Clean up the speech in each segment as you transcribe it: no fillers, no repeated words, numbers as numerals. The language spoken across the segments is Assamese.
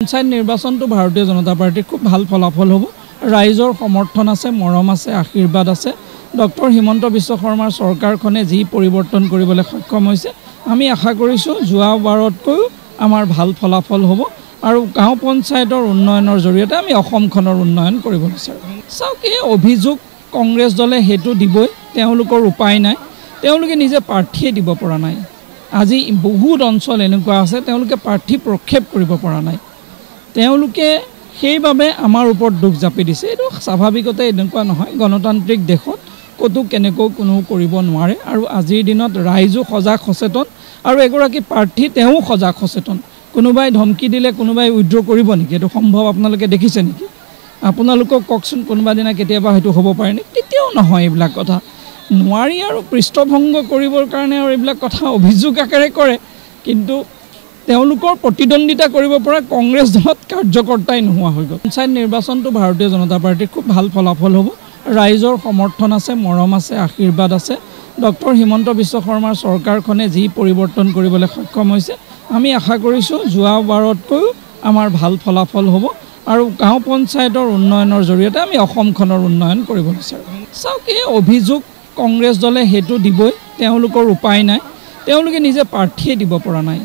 পঞ্চায়ত নিৰ্বাচনটো ভাৰতীয় জনতা পাৰ্টিৰ খুব ভাল ফলাফল হ'ব। ৰাইজৰ সমৰ্থন আছে, মৰম আছে, আশীৰ্বাদ আছে। ডক্টৰ হিমন্ত বিশ্ব শৰ্মাৰ চৰকাৰখনে যি পৰিৱৰ্তন কৰিবলৈ সক্ষম হৈছে, আমি আশা কৰিছোঁ যোৱা বাৰতকৈ আমাৰ ভাল ফলাফল হ'ব আৰু গাঁও পঞ্চায়তৰ উন্নয়নৰ জৰিয়তে আমি অসমখনৰ উন্নয়ন কৰিব বিচাৰোঁ। চাওক, এই অভিযোগ কংগ্ৰেছ দলে সেইটো দিবই, তেওঁলোকৰ উপায় নাই। তেওঁলোকে নিজে প্ৰাৰ্থীয়ে দিব পৰা নাই। আজি বহুত অঞ্চল এনেকুৱা আছে তেওঁলোকে প্ৰাৰ্থী প্ৰক্ষেপ কৰিব পৰা নাই। তেওঁলোকে সেইবাবে আমাৰ ওপৰত দুখ জাপি দিছে। এইটো স্বাভাৱিকতে এনেকুৱা নহয়। গণতান্ত্ৰিক দেশত ক'তো কেনেকৈ কোনো কৰিব নোৱাৰে আৰু আজিৰ দিনত ৰাইজো সজাগ সচেতন আৰু এগৰাকী প্ৰাৰ্থী তেওঁ সজাগ সচেতন। কোনোবাই ধমকি দিলে কোনোবাই উইথড্ৰ কৰিব নেকি? এইটো সম্ভৱ আপোনালোকে দেখিছে নেকি? আপোনালোকক কওকচোন, কোনোবা দিনা কেতিয়াবা হয়তো হ'ব পাৰে নেকি? তেতিয়াও নহয় এইবিলাক কথা। নোৱাৰি আৰু পৃষ্ঠভংগ কৰিবৰ কাৰণে আৰু এইবিলাক কথা অভিযোগ আকাৰে কৰে, কিন্তু তেওঁলোকৰ প্ৰতিদ্বন্দ্বিতা কৰিব পৰা কংগ্ৰেছ দলত কাৰ্যকৰ্তাই নোহোৱা হৈ গ'ল। পঞ্চায়ত নিৰ্বাচনটো ভাৰতীয় জনতা পাৰ্টিৰ খুব ভাল ফলাফল হ'ব। ৰাইজৰ সমৰ্থন আছে, মৰম আছে, আশীৰ্বাদ আছে। ডক্টৰ হিমন্ত বিশ্ব শৰ্মাৰ চৰকাৰখনে যি পৰিৱৰ্তন কৰিবলৈ সক্ষম হৈছে, আমি আশা কৰিছোঁ যোৱা বাৰতকৈও আমাৰ ভাল ফলাফল হ'ব আৰু গাঁও পঞ্চায়তৰ উন্নয়নৰ জৰিয়তে আমি অসমখনৰ উন্নয়ন কৰিব বিচাৰোঁ। চাওক, এই অভিযোগ কংগ্ৰেছ দলে সেইটো দিবই, তেওঁলোকৰ উপায় নাই। তেওঁলোকে নিজে প্ৰাৰ্থীয়ে দিব পৰা নাই।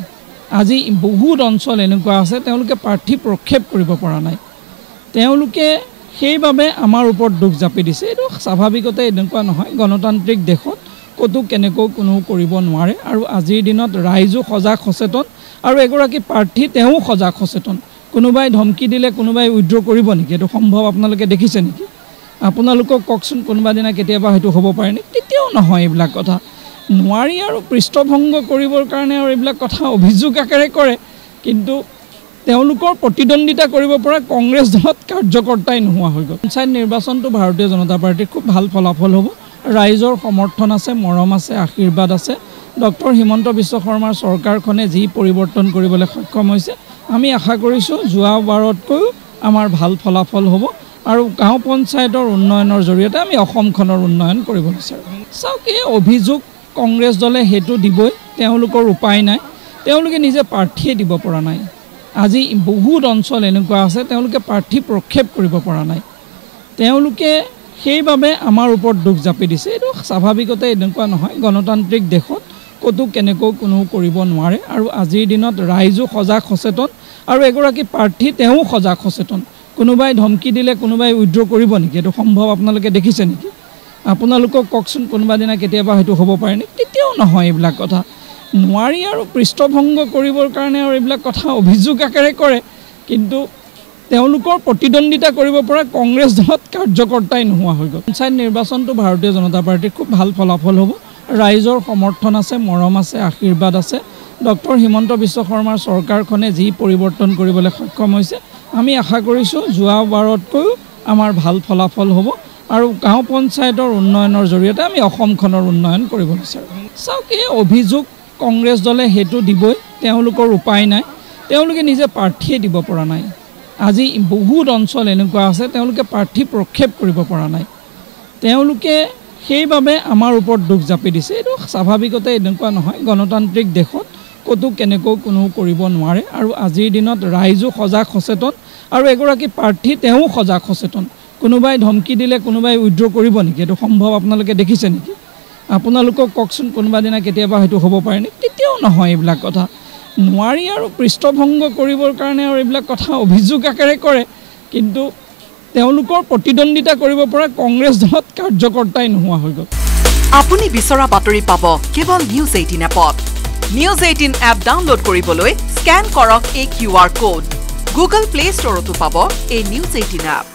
আজি বহুত অঞ্চল এনেকুৱা আছে তেওঁলোকে প্ৰাৰ্থী প্ৰক্ষেপ কৰিব পৰা নাই। তেওঁলোকে সেইবাবে আমাৰ ওপৰত দুখ জাপি দিছে। এইটো স্বাভাৱিকতে এনেকুৱা নহয়। গণতান্ত্ৰিক দেশত ক'তো কেনেকৈ কোনো কৰিব নোৱাৰে আৰু আজিৰ দিনত ৰাইজো সজাগ সচেতন আৰু এগৰাকী প্ৰাৰ্থী তেওঁ সজাগ সচেতন। কোনোবাই ধমকি দিলে কোনোবাই উইথড্ৰ কৰিব নেকি? এইটো সম্ভৱ আপোনালোকে দেখিছে নেকি? আপোনালোকক কওকচোন, কোনোবা দিনা কেতিয়াবা হয়তো হ'ব পাৰে নেকি? তেতিয়াও নহয় এইবিলাক কথা। নোৱাৰি আৰু পৃষ্ঠভংগ কৰিবৰ কাৰণে আৰু এইবিলাক কথা অভিযোগ আকাৰে কৰে, কিন্তু তেওঁলোকৰ প্ৰতিদ্বন্দ্বিতা কৰিব পৰা কংগ্ৰেছ দলত কাৰ্যকৰ্তাই নোহোৱা হৈ গ'ল। পঞ্চায়ত নিৰ্বাচনটো ভাৰতীয় জনতা পাৰ্টিৰ খুব ভাল ফলাফল হ'ব। ৰাইজৰ সমৰ্থন আছে, মৰম আছে, আশীৰ্বাদ আছে। ডক্টৰ হিমন্ত বিশ্ব শৰ্মাৰ চৰকাৰখনে যি পৰিৱৰ্তন কৰিবলৈ সক্ষম হৈছে, আমি আশা কৰিছোঁ যোৱা বাৰতকৈও আমাৰ ভাল ফলাফল হ'ব আৰু গাঁও পঞ্চায়তৰ উন্নয়নৰ জৰিয়তে আমি অসমখনৰ উন্নয়ন কৰিব বিচাৰোঁ। চাওক, এই অভিযোগ কংগ্ৰেছ দলে সেইটো দিবই, তেওঁলোকৰ উপায় নাই। তেওঁলোকে নিজে প্ৰাৰ্থীয়ে দিব পৰা নাই। আজি বহুত অঞ্চল এনেকুৱা আছে তেওঁলোকে প্ৰাৰ্থী প্ৰক্ষেপ কৰিব পৰা নাই। তেওঁলোকে সেইবাবে আমাৰ ওপৰত দুখ জাপি দিছে। এইটো স্বাভাৱিকতে এনেকুৱা নহয়। গণতান্ত্ৰিক দেশত ক'তো কেনেকৈ কোনো কৰিব নোৱাৰে আৰু আজিৰ দিনত ৰাইজো সজাগ সচেতন আৰু এগৰাকী প্ৰাৰ্থী তেওঁ সজাগ সচেতন। কোনোবাই ধমকি দিলে কোনোবাই উইথড্ৰ কৰিব নেকি? এইটো সম্ভৱ আপোনালোকে দেখিছে নেকি? আপোনালোকক কওকচোন, কোনোবা দিনা কেতিয়াবা হয়তো হ'ব পাৰে নেকি? তেতিয়াও নহয় এইবিলাক কথা। নোৱাৰি আৰু পৃষ্ঠভংগ কৰিবৰ কাৰণে আৰু এইবিলাক কথা অভিযোগ আকাৰে কৰে, কিন্তু তেওঁলোকৰ প্ৰতিদ্বন্দ্বিতা কৰিব পৰা কংগ্ৰেছ দলত কাৰ্যকৰ্তাই নোহোৱা হৈ গ'ল। পঞ্চায়ত নিৰ্বাচনটো ভাৰতীয় জনতা পাৰ্টিৰ খুব ভাল ফলাফল হ'ব। ৰাইজৰ সমৰ্থন আছে, মৰম আছে, আশীৰ্বাদ আছে। ডক্টৰ হিমন্ত বিশ্ব শৰ্মাৰ চৰকাৰখনে যি পৰিৱৰ্তন কৰিবলৈ সক্ষম হৈছে, আমি আশা কৰিছোঁ যোৱা বাৰতকৈও আমাৰ ভাল ফলাফল হ'ব আৰু গাঁও পঞ্চায়তৰ উন্নয়নৰ জৰিয়তে আমি অসমখনৰ উন্নয়ন কৰিব বিচাৰোঁ। চাওক, এই অভিযোগ কংগ্ৰেছ দলে সেইটো দিবই, তেওঁলোকৰ উপায় নাই। তেওঁলোকে নিজে প্ৰাৰ্থীয়ে দিব পৰা নাই। আজি বহুত অঞ্চল এনেকুৱা আছে তেওঁলোকে প্ৰাৰ্থী প্ৰক্ষেপ কৰিব পৰা নাই। তেওঁলোকে সেইবাবে আমাৰ ওপৰত দুখ জাপি দিছে। এইটো স্বাভাৱিকতে এনেকুৱা নহয়। গণতান্ত্ৰিক দেশত ক'তো কেনেকৈ কোনো কৰিব নোৱাৰে আৰু আজিৰ দিনত ৰাইজো সজাগ সচেতন আৰু এগৰাকী প্ৰাৰ্থী তেওঁ সজাগ সচেতন। কোনোবাই ধমকি দিলে কোনোবাই উইথড্ৰ কৰিব নেকি? এইটো সম্ভৱ আপোনালোকে দেখিছে নেকি? আপোনালোকক কওকচোন, কোনোবা দিনা কেতিয়াবা হয়তো হ'ব পাৰে নেকি? তেতিয়াও নহয় এইবিলাক কথা। নোৱাৰি আৰু পৃষ্ঠভংগ কৰিবৰ কাৰণে আৰু এইবিলাক কথা অভিযোগ আকাৰে কৰে, কিন্তু তেওঁলোকৰ প্ৰতিদ্বন্দ্বিতা কৰিব পৰা কংগ্ৰেছ দলত কাৰ্যকৰ্তাই নোহোৱা হৈ গ'ল। আপুনি বিচৰা বাতৰি পাব কেৱল নিউজ 18 এপত। নিউজ 18 এপ ডাউনলোড কৰিবলৈ স্কেন কৰক এই QR কোড। গুগল প্লে ষ্টৰতো পাব এই নিউজ 18 এপ।